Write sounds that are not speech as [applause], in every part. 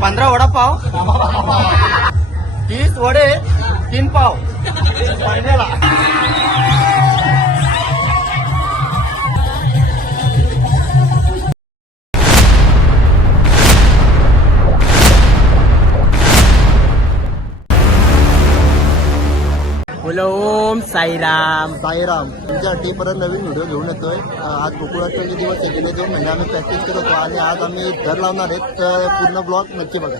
पंधरा वडापाव तीस वडे तीन पाव. [laughs] बोलो ओम साईराम. साईराम. तुमच्यासाठी परत नवीन व्हिडिओ घेऊन येतोय. आज गोकुळाष्टमी दिवस आहे गेले दोन महिने आम्ही प्रॅक्टिस करत होतो आणि आज आम्ही घर लावणार आहेत तर पूर्ण ब्लॉग नक्की बघा.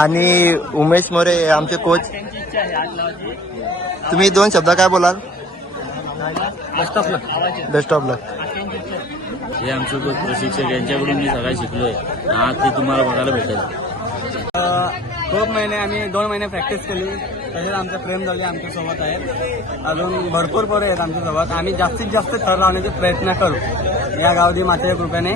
आणि उमेश मोरे आमचे कोच तुम्ही दोन शब्द काय बोलाल? बेस्ट ऑफ लक हे आमचे कोच प्रशिक्षक यांच्याकडून मी सगळं शिकलोय. आज ते तुम्हाला बघायला भेटेल. खूप महिने आम्ही दोन महिने प्रॅक्टिस केली. तसेच आमचं प्रेम झाले आमच्यासोबत आहेत. अजून भरपूर पोरं आहेत आमच्यासोबत. आम्ही जास्तीत जास्त थर लावण्याचे प्रयत्न करू. या गावदी मातेच्या कृपेने.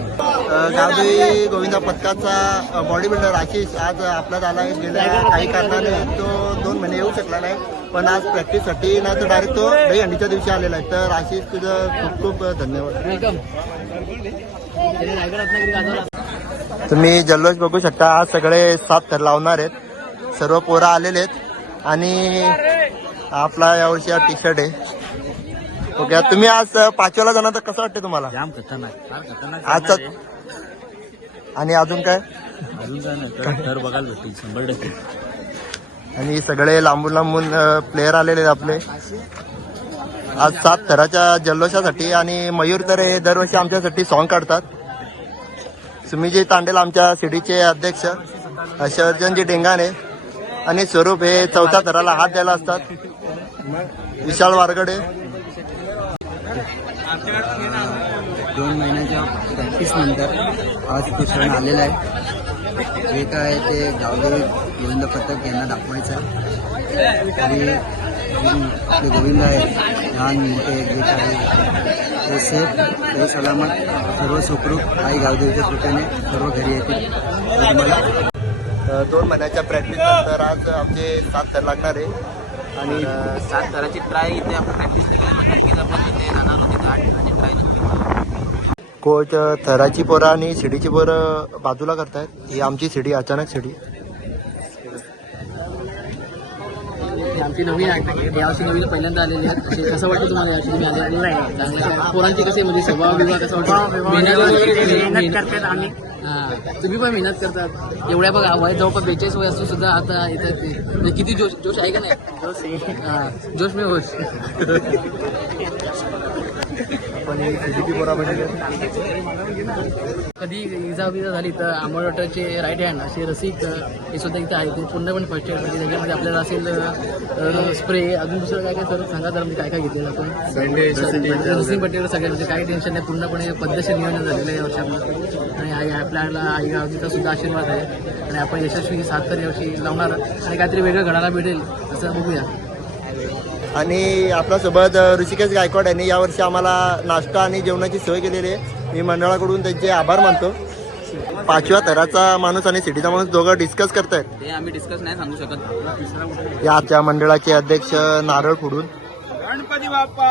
गावदेवी गोविंदा पथकाचा बॉडी बिल्डर आशिष आज आपल्यात आला आहे. गेल्या काही कारणाने तो दोन महिने येऊ शकला नाही. पण आज प्रॅक्टिससाठी ना तर डायरेक्ट तो दही हंडीच्या दिवशी आलेला आहे. तर आशिष तुझं खूप खूप धन्यवाद. तुम्ही जल्लोष बघू शकता. आज सगळे सात थर लावणार आहेत. सर्व पोरं आलेले आहेत. आणि आपला यावर्षी हा टी शर्ट आहे. ओके तुम्ही आज पाचव्याला जाणार तर कसं वाटतं तुम्हाला? जाम खतरनाक फार खतरनाक आजचा करणार आहे. आणि अजून काय? अजून काय नाही तर तर बघायला भेटेल शंभर टक्के. आणि सगळे लांबून लांबून प्लेयर आलेले आहेत आपले. आज सात थराच्या जल्लोषासाठी आणि मयूर तर हे दरवर्षी आमच्यासाठी सॉन्ग काढतात. सुमीजी तांडेल आमच्या सिडीचे अध्यक्ष हर्षवर्धनजी डेंगाणे आणि स्वरूप हे चौथ्या थराला हात द्यायला असतात. विशाल वारगडे. दोन महिन्याच्या प्रॅक्टिस नंतर आज तो आलेलं आहे. जे काय ते गावदेवी गोविंद पथक यांना दाखवायचं आणि आपले गोविंद आहे लहान मोठे जे काय ते सेफ ते सलामत सर्व सुखरूप. आई गावदेवीच्या कृपेने सर्व घरी येतील. तुम्हाला दोन महिन्याच्या प्रॅक्टिस नंतर आज आमचे सात थर लागणार आहे. आणि सात थराची ट्राय इथे आपण प्रॅक्टिस केली नक्कीच आपण तिथे जाणार होते आठ ठिकाणी ट्राय नक्की कोच थराची पोरं आणि शिडीची पोरं बाजूला करतायत. ही आमची शिडी अचानक शिडी. आमची नवीन आहे. यावर्षी नवीन पहिल्यांदा आलेली आहे. असे कसं वाटतं तुम्हाला यावर्षी तुम्ही आले पोरांची कशी म्हणजे स्वभाव विवाह कसं वाटतं मेहनत वगैरे मेहनत करतात आम्ही. तुम्ही पण मेहनत करतात. एवढ्या बघा वय जवळपास बेचाळीस वय असून सुद्धा आता इथं ते- म्हणजे किती जोश जोश आहे का नाही? हा, जोश मी होश [laughs] पण ही भेटले. कधी इजा बिजा झाली तर आंबोळ डॉक्टरचे राईट हँड असे रसिक हे सुद्धा इथं आहे ते पूर्णपणे फर्स्ट एड म्हणजे त्याच्यामध्ये आपल्याला असेल स्प्रे अजून दुसरं काय काय सर? सांगा जरा म्हणजे काय काय घेतलेलं आपण? पट्टीवर सगळ्या म्हणजे काही टेन्शन नाही. पूर्णपणे पद्धतशीर नियोजन झालेलं आहे या वर्षातलं आणि आई आपल्याला आई गावचा सुद्धा आशीर्वाद आहे. आणि आपण यशस्वी सात तर यावर्षी लावणार. आणि काहीतरी वेगळं घडायला भेटेल असं बघूया. आणि आपल्यासोबत ऋषिकेश गायकवाड यांनी यावर्षी आम्हाला नाश्ता आणि जेवणाची सोय केलेली आहे. मी मंडळाकडून त्यांचे आभार मानतो. पाचव्या थराचा माणूस आणि सिटीचा माणूस दोघं डिस्कस करतायत. ते आम्ही डिस्कस नाही सांगू शकत. या आजच्या मंडळाचे अध्यक्ष नारळ फोडून. गणपती बाप्पा!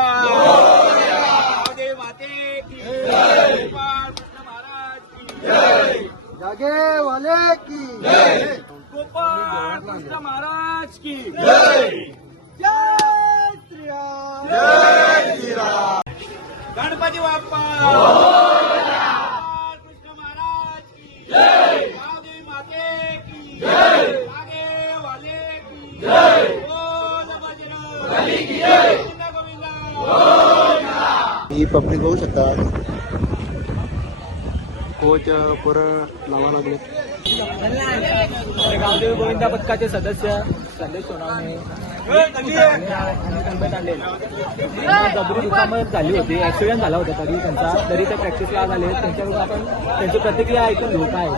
माते की जागे जय श्रीराम गणपती बाप्पा! कृष्ण महाराज की! जय माते की! जय आगे वाले की! जय बोल बजरंग की जय गोविंदा ही पब्लिक होऊ शकता. कोच पोरं लावा लागले. गावदेवी गोविंदा पथकाचे सदस्य संदेश सोनावणे. दुखामत झाली होती ऍक्सिडेंट झाला होता तरी त्यांचा तरी ते प्रॅक्टिसला आले त्यांच्याकडून आपण त्यांची प्रतिक्रिया ऐकून घेऊ काय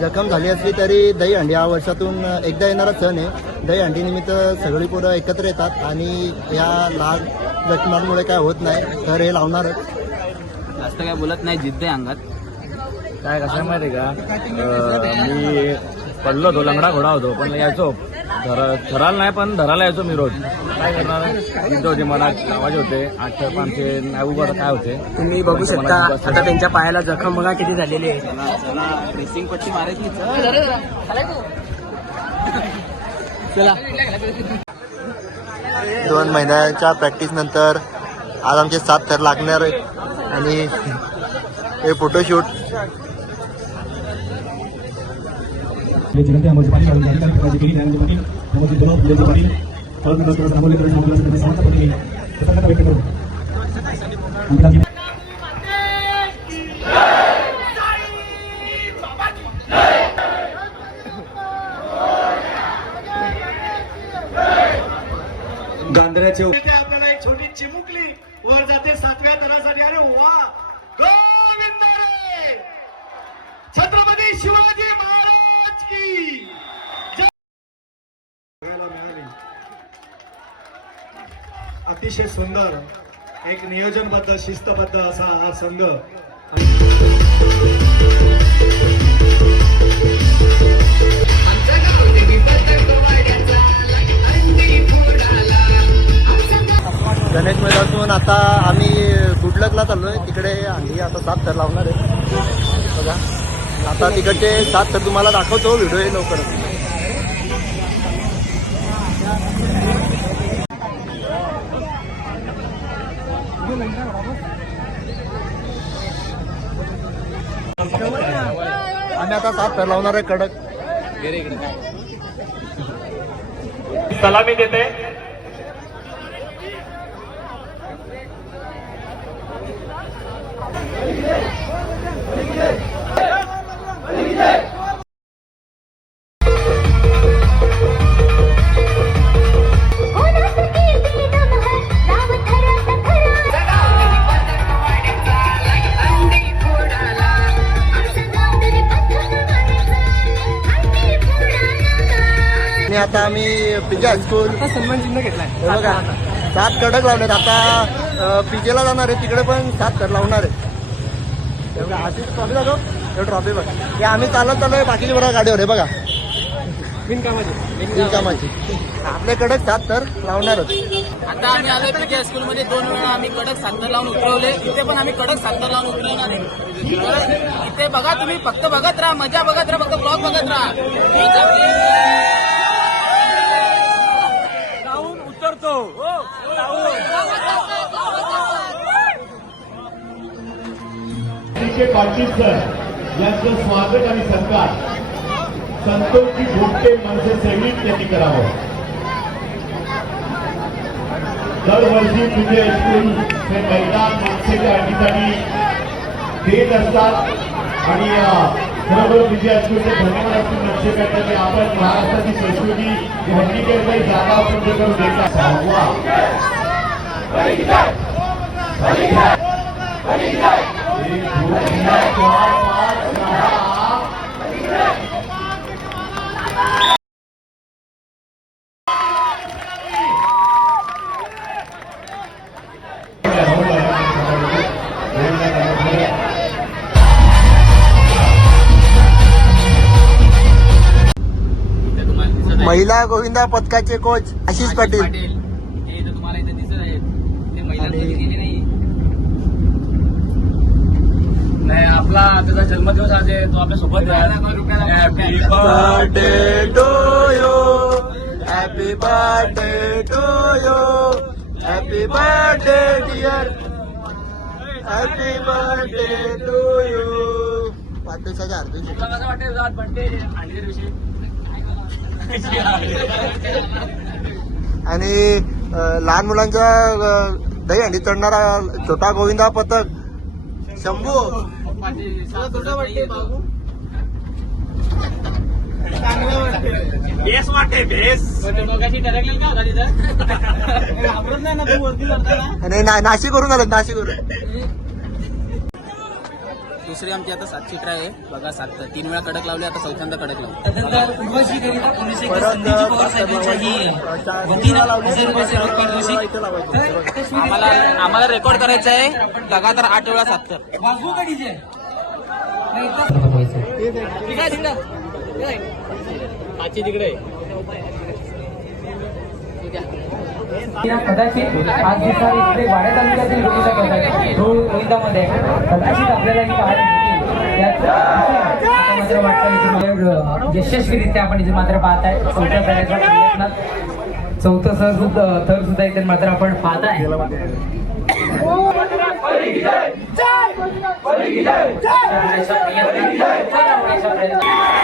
जखम झाली असली तरी दही हंडी हा वर्षातून एकदा येणारा सण आहे. दही हंडी निमित्त सगळी पोरं एकत्र येतात आणि या लहान जखमांमुळे काय होत नाही तर हे लावणारच. जास्त काय बोलत नाही जिद्द आहे अंगात. काय कसं माहिती का? मी पडलो होतो लंगडा घोडा होतो पण यायचो धरा धरायला नाही पण धरायला यायचो मी रोज. काय करणार? होते मनात लावायचे होते. आठशे पाचशे नाही उभं काय होते? तुम्ही बघू शकता आता त्यांच्या पायाला जखम बघा किती झालेली आहे. चला चला प्रेसिंग पट्टी मारायची चल. चला. दोन महिन्याच्या प्रॅक्टिस नंतर आज आमचे सात थर लागणार आहेत. आणि हे फोटोशूट जनते अमोल पाटील आणि कार्यक्रम प्रकाश केली ज्ञानजी पाटील अमोल बनव लेजे पाटील कळून डॉक्टर अमोलकडे मोकळा समाज पद्धतीने कृतज्ञता व्यक्त करू. गांधऱ्याचे आपल्याला एक छोटी चिमुकली वर जाते सातव्या तरासाठी अरे वा गोविंद रे छत्रपती शिवाजी महाराज की जय. बघायला मिळाली. अतिशय सुंदर एक नियोजनबद्ध शिस्तबद्ध असा हा संघ. गणेश मैदानातून आता आम्ही गुडलकला चाललोय. तिकडे आम्ही आता सात तर लावणार आहे. बघा. आता तिकडचे सात तर तुम्हाला दाखवतो व्हिडिओ लवकरच. आम्ही सात थर लावणार आहे कडक। सलामी देते कडक लावलेत. आता पिजेला जाणार आहे तिकडे पण सात तर लावणार आहे. हे अशी ट्रॉफी हे ट्रॉफी बघ. हे आम्ही चालत चाललोय बाकीची बघा गाडीवर आहे बघा. बिनकामाची. आपले कडक सात तर लावणारच. आता आम्ही आलोय पीके स्कूलमध्ये दोन वेळा आम्ही कडक सातर लावून उतरवले. इथे पण आम्ही कडक सातर लावून उतरवणार आहे. तर इथे बघा तुम्ही फक्त बघत राहा मजा बघत राहा फक्त ब्लॉग बघत राहा. लावून उतरतो. श्रीचे पाटील सर यांचं स्वागत आणि सत्कार. संतोषजी भोगटे मनसे सैनिक यांनी करावं. दरवर्षी तुझे ऐकून हे मैदान मनसेच्या अटीसाठी देत असतात. आणि अं, खरोखर तुझ्या स्कूलचे धन्यवाद असतील लक्ष करतात आपण महाराष्ट्राची संस्कृती हल्लीकडे काही जागा उपलब्ध करून देतात सहावा महिला गोविंदा पथकाचे कोच आशिष पाटील हे इथं तुम्हाला इथे दिसत आहेत ते महिलांमध्ये आणि- गेले नाही नाही आपला त्याचा जन्मदिवस आज आहे तो आपल्यासोबत happy birthday to you happy birthday to you happy birthday dear happy birthday to you वाढदिवसाच्या हार्दिक शुभेच्छा. कसं वाटेल आज बड्डे आणले दिवशी. [laughs] आणि लहान मुलांच्या दही हंडी चढणारा छोटा गोविंदा पथक. शंभू. तुझा वाटते बाबू? बेस वाटे बेस. मगाशी टरकलेलं का होता तिथं? [laughs] घाबरत नाही ना तू वरती करताना आणि ना- नाशिक करून आलं नाशिक करून दुसरी आमची आता सात सीटर आहे. बघा सात तीन वेळा कडक लावले आता चौथ्यांदा कडक लावले. आम्हाला आम्हाला रेकॉर्ड करायचं आहे. लगातार आठ वेळा सात तर. आजची तिकडे कदाचित आज दिवसात इकडे वाड्या तालुक्यातील गोटीचा प्रकार धूळ गोविंदामध्ये. कदाचित आपल्याला ही पाहायला मात्र यशस्वीरित्या आपण इथे मात्र पाहत आहे चौथ्या फेऱ्याचा प्रयत्नात चौथं सर सुद्धा थर सुद्धा इथे मात्र आपण पाहत आहे হরি কি জয় জয় হরি কি জয় জয় হরি কি জয়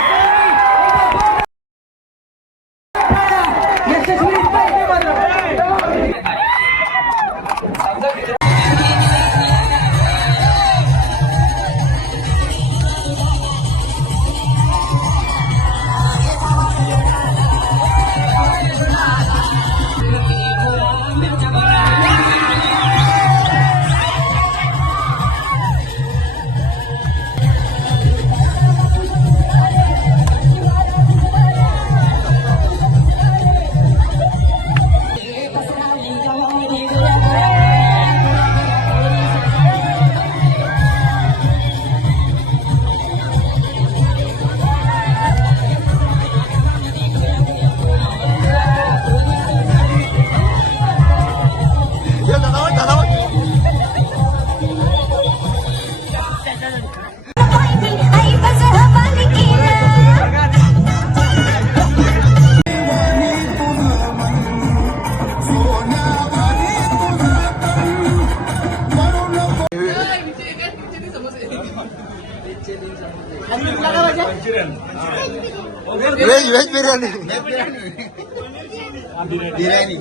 व्हेज व्हेज बिर्याणी बिर्याणी बिर्याणी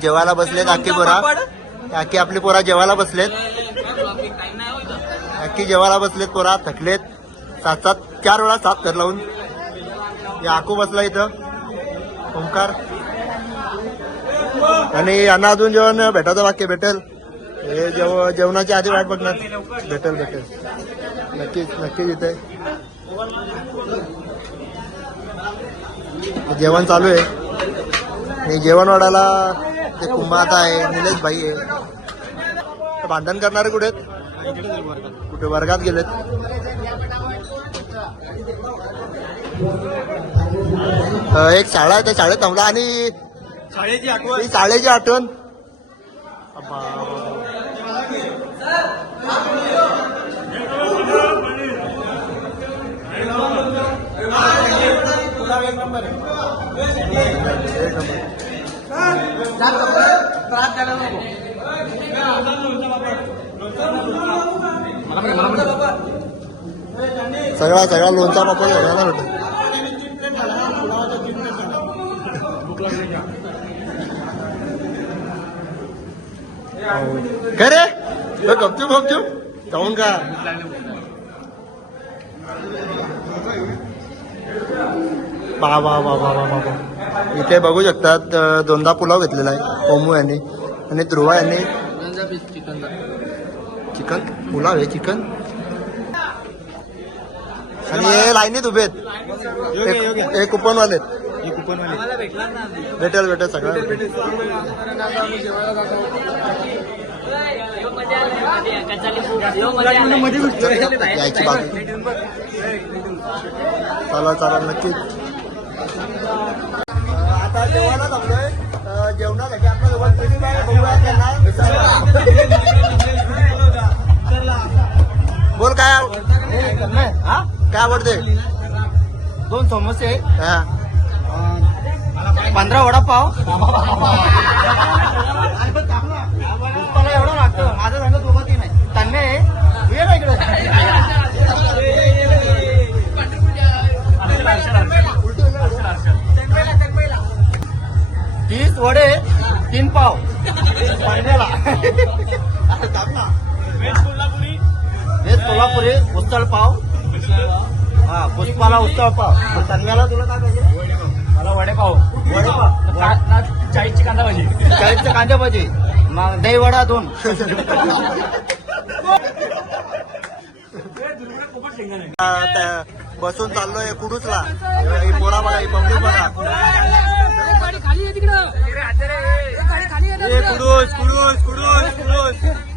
जेवायला बसलेत अख्खी पोरा. अख्खी आपली पोरा जेवायला बसलेत. अख्खी जेवायला बसलेत पोरा थकलेत. सात सात चार वेळा सात कर लावून आकू बसला इथं. ओंकार. आणि यांना अजून जेवण भेटायचं वाक्य भेटेल. हे जेव जेवणाची आधी वाट बघणार. भेटेल भेटेल. नक्कीच नक्कीच इथे. जेवण चालू आहे. आणि जेवण वाढायला ते कुंभात आहे निलेश भाई आहे. भांडण करणारे कुठे आहेत? कुठे? वर्गात गेलेत. एक शाळा आहे त्या शाळेत थांबला आणि ही शाळेची आठवण अब्बा. एक नंबर. सगळा सगळा लोणचा पापड सगळ्यांना भेटेल काय रे तो गपचूप गपचूप. जाऊन का बा बा बा बा बा बा. इथे बघू शकतात दोनदा पुलाव घेतलेला आहे ओमू यांनी आणि ध्रुवा यांनी. चिकन? पुलाव आहे चिकन? आणि हे लाईनीत उभे आहेत. हे कुपन वाले भेटेल भेटेल सगळं भेटेल यायची बाजू. चला चला नक्कीच. आता जेवायला थांबलोय जेवणासाठी आपल्यासोबत प्रदीप आहे, बघूया त्यांना. बोल काय? हा? काय आवडते दोन समोसे. हा. पंधरा वडापाव? एवढं लागतं. माझं झालं दोघं तीन आहे. त्यांनी ये ना इकडे. तीस वडे तीन पाव. हेच कोल्हापुरी उसळ पाव. हा पुष्पाला उसळ पाव. तन्म्याला तुला काय पाहिजे? मला वडेपाव वडेपाव चाळीसची कांदा भाजी. चाळीसच्या कांद्या भाजी. मग दही वडा दोन. बसून चाललोय कुडूसला. पोरा बघा ही पब्लिक बघा. ए, कुडूस कुडूस कुडूस कुडूस.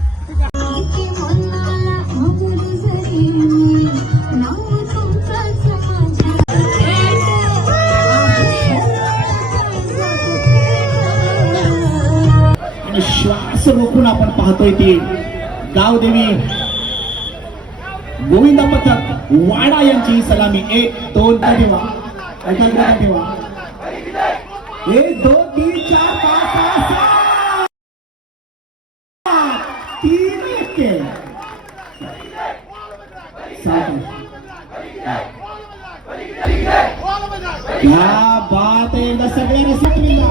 पाहतोय ती गावदेवी गोविंद पथक वाडा यांची सलामी. एक दोन ठेवा. एकाग्रता ठेवा. एक दोन तीन चार पाच सहा सात. तीन एक बात आहे एकदा सगळ्यांना सांगितलं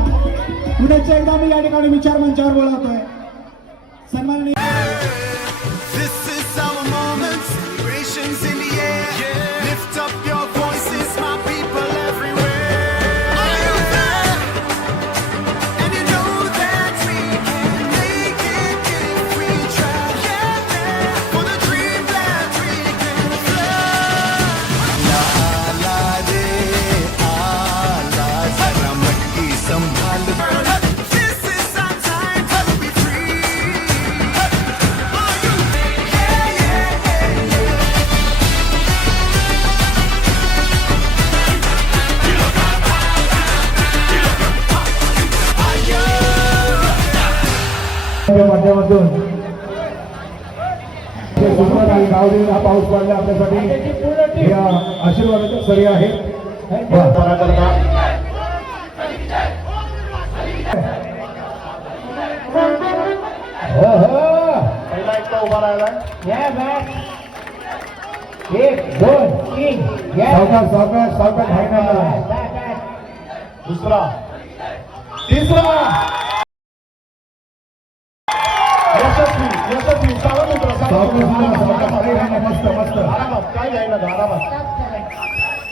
पुण्याच्या एकदा मी या ठिकाणी विचार मंचावर बोलवतोय. Money. जे सुरुवात आणि गावदेवी हा पाऊस पडला आपल्यासाठी. या आशीर्वादाच्या सरी आहे उभा राहिला एक दोन. तीन. सावकाश सावकाश सावकाश आहे दुसरा. तिसरा. यशस्वी यशस्वी मस्त मस्त आरामात काय घ्यायला आरामात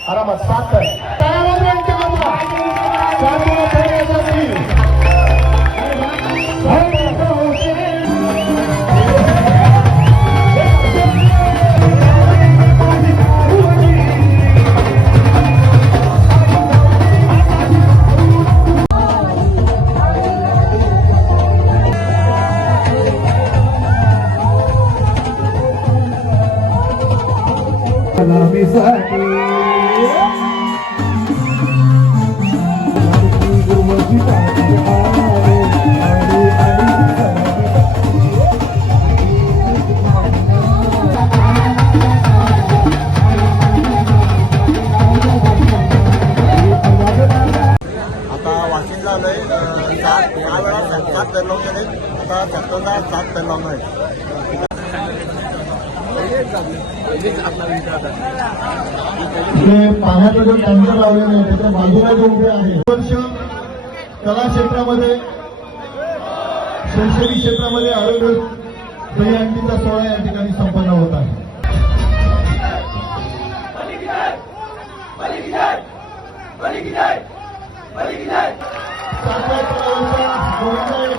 आरामात सात टँकर लावले नाही त्याच्या बाजूला जे उभे आहे वर्ष कला क्षेत्रामध्ये शैक्षणिक क्षेत्रामध्ये आरोग्य दहीहंडीचा सोहळा या ठिकाणी संपन्न होत आहे. सातव्या क्रमांकाचा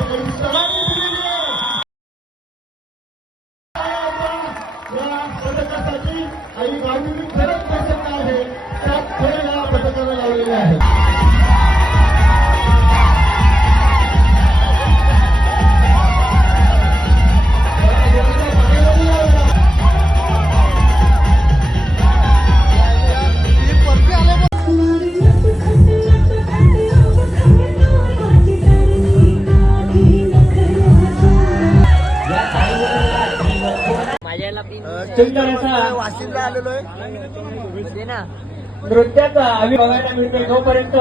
वाशिमला आलेलो आहे. नृत्याचा आम्ही बघायला मिळतो जोपर्यंत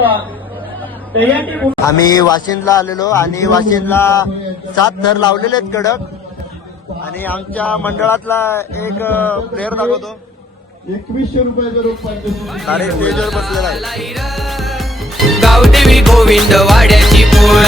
आम्ही वाशिंदला आलेलो आणि वाशिंदला सात थर लावलेले आहेत कडक. आणि आमच्या मंडळातला एक प्लेअर दाखवतो. एकवीसशे रुपयाचं रोख पाहिजे. डायरेक्ट स्टेजवर बसलेला आहे. गावदेवी गोविंद वाड्याची पोर